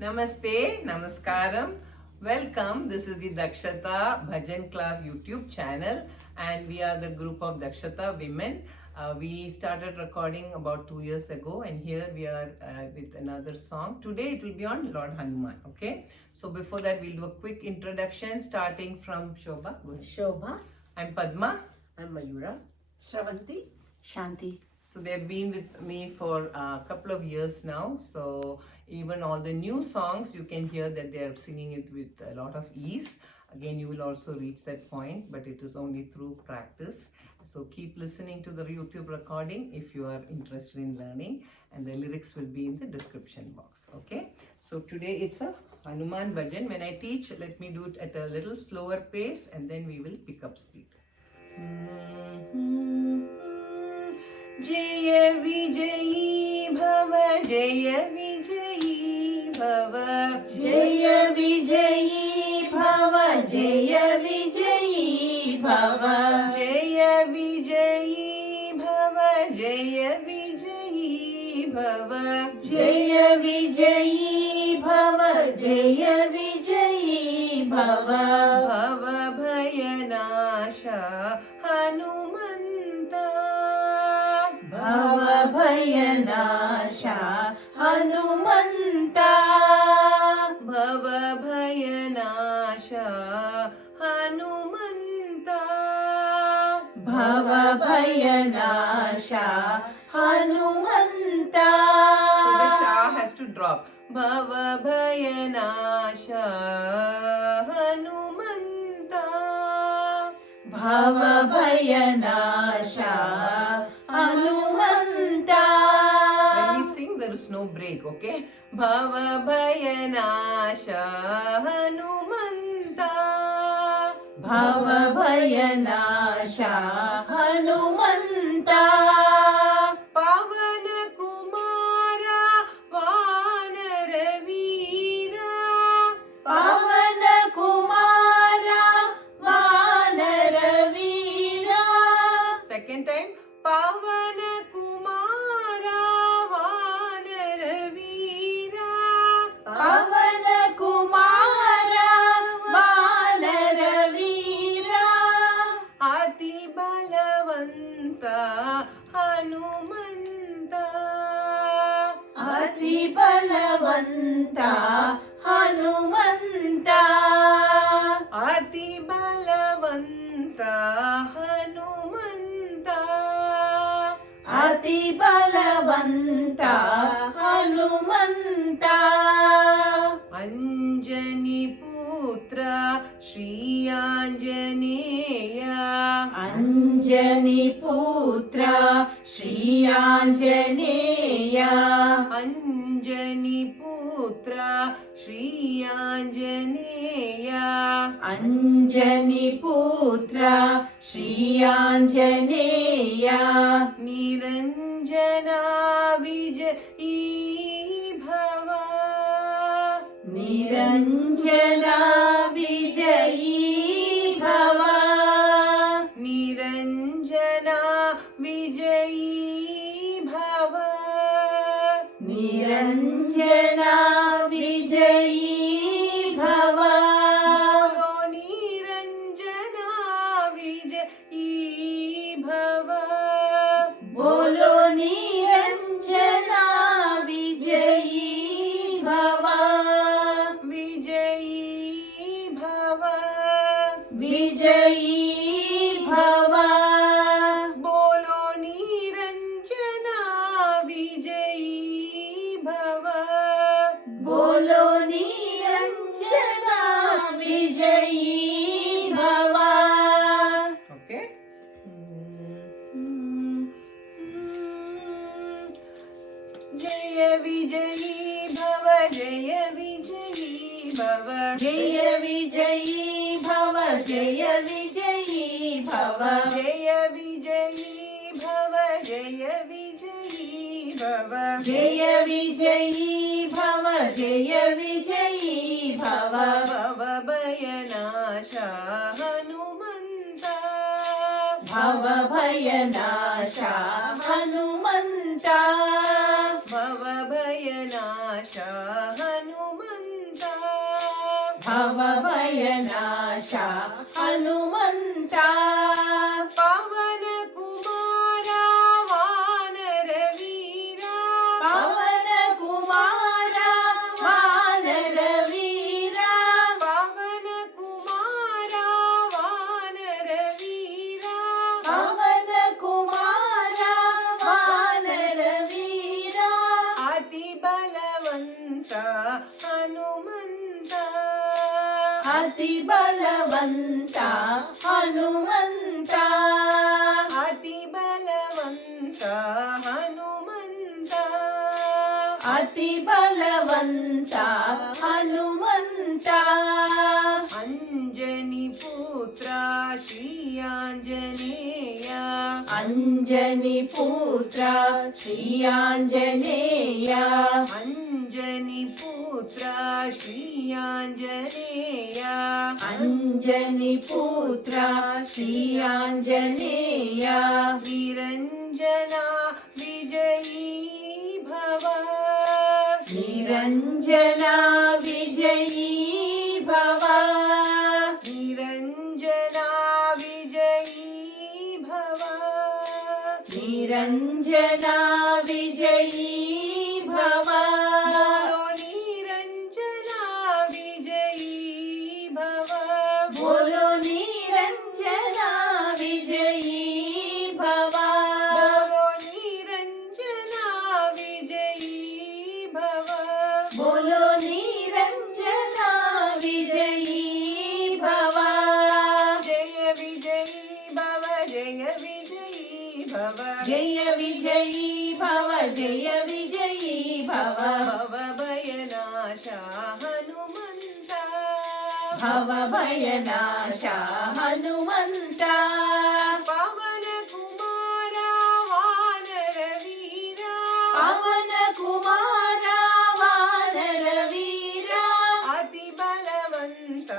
Namaste, Namaskaram. Welcome. This is the Dakshata Bhajan Class YouTube channel, and we are the group of Dakshata women. We started recording about 2 years ago, and here we are with another song. Today it will be on Lord Hanuman. Okay. So before that, we'll do a quick introduction starting from Shobha. Go ahead. Shobha, I'm Padma. I'm Mayura, Shravanti, Shanti. So they've been with me for a couple of years now. So even all the new songs, you can hear that they are singing it with a lot of ease. Again, you will also reach that point, but it is only through practice. So keep listening to the YouTube recording if you are interested in learning, and the lyrics will be in the description box. Okay. So today it's a Hanuman Bhajan. When I teach, let me do it at a little slower pace, and then we will pick up speed. जय विजयी भव जय विजयी भव जय विजयी भव जय विजयी भव जय विजयी भव जय विजयी भव जय विजयी भव जय विजयी भव भव भयनाशा हनुमन्ता भव भयनाशा हनुमन्ता भव भयनाशा हनुमन्ता भव भयनाशा हनुमन्ता. So the sha has to drop. भव भयनाशा हनुमन्ता भव भयनाशा हनुमन्ता. When we sing, there is no break, okay? भव भयनाशा हनुमन्ता भव भयनाशा हनुमन्ता. पवन कुमारा वानर वीरा पवन कुमारा वानर वीरा. Second time. पवन कुमारा वानर वीरा पवन कुमारा वानर वीरा. अति बलवंता हनुमंता अति बलवंता हनुमंता. अति बलवंता हनुमंता अति बलवंता हनुमंता. अंजनी पुत्र श्री आंजनेय अंजनी पुत्र श्री आंजनेय अंजनी पुत्र श्री आंजनेय अंजनी पुत्र श्री आंजनेय निरंजना विजयी भव निरंजना विजयी भव निरंजना विजयी भव निरंजना विजयी भव बोलो निरंजना विजयी भव बोलो निरंजना विजयी भव विजयी भव विजयी भव बोलो निरंजना विजयी भव बोलो निरंजना विजयी भव. Okay. जय विजयी भव जय विजयी भव जय विजयी भव जय विजयी भव जय विजयी भव जय विजयी भव जय विजयी भव जय विजयी भव भव भयनाशा हनुमन्ता भव भयनाशा हनुमन्ता भव भयनाशा हनुमन्ता భవభయనాశ హనుమంత పవన కుమార వానర వీర పవన కుమార వానర వీర పవన కుమార వానర వీర పవన కుమార వానర వీర అతి బలవంత హనుమంత అతి బలవంత హనుమంత అతి బలవంత హనుమంత అతి బలవంత హనుమంత అంజని పుత్ర శ్రీ ఆంజనేయ అంజని పుత్ర శ్రీ ఆంజనేయ అంజని పుత్ర శ్రీ ఆంజనేయ అంజని పుత్ర శ్రీ ఆంజనేయ నిరంజన విజయీ భవ నిరంజన విజయీ భవ నిరంజన విజయీ భవ నిరంజన విజయీ భవ బోలో నిరంజన విజయీ భవ బోలో నిరంజన విజయీ భవ జయ విజయీ భవ జయ విజయీ భవ భవభయనాశ హనుమంత భవ భయనాశ హనుమంత పవన కుమార వానర వీర పవన కుమార వానర వీర అతి బలవంత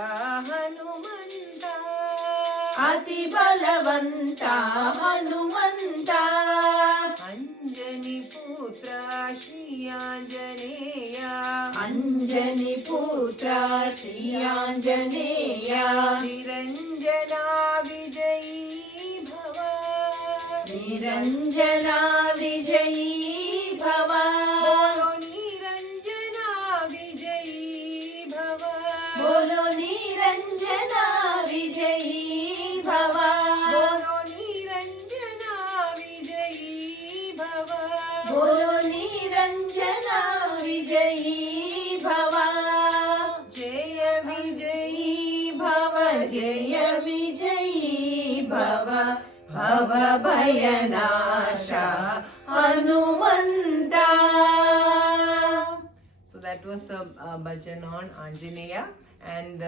అతి హనుమంత బలవంత అంజని పుత్ర శ్రీ ఆంజనేయ అంజని పుత్ర శ్రీ ఆంజనేయ నిరంజన విజయీ భవ నిరంజన విజయీ భవ బోలో నిరంజన విజయీ భవ బోలో నిరంజన విజయీ భవ బోలో బోలో నిరంజన విజయీ భవ నిరంజన విజయీ భవ జయ విజయీ భవ జయ విజయీ భవ భవ భయనాశ Hanumantha. So that was a bhajan on Anjaneya, and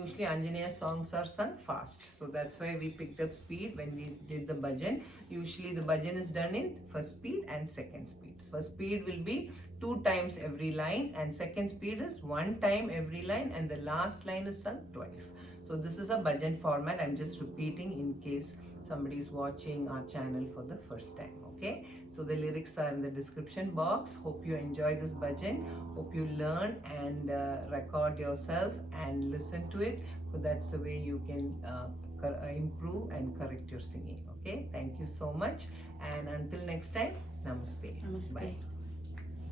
usually Anjaneya songs are sung fast. So that's why we picked up speed when we did the bhajan. Usually the bhajan is done in first speed and second speed. First speed will be 2 times every line, and second speed is 1 time every line, and the last line is sung twice. So this is a bhajan format. I'm just repeating in case somebody is watching our channel for the first time. Okay, so the lyrics are in the description box. Hope you enjoy this bhajan. Hope you learn and record yourself and listen to it. So that's the way you can improve and correct your singing. Okay, thank you so much, and until next time, namaste. Namaste. Bye.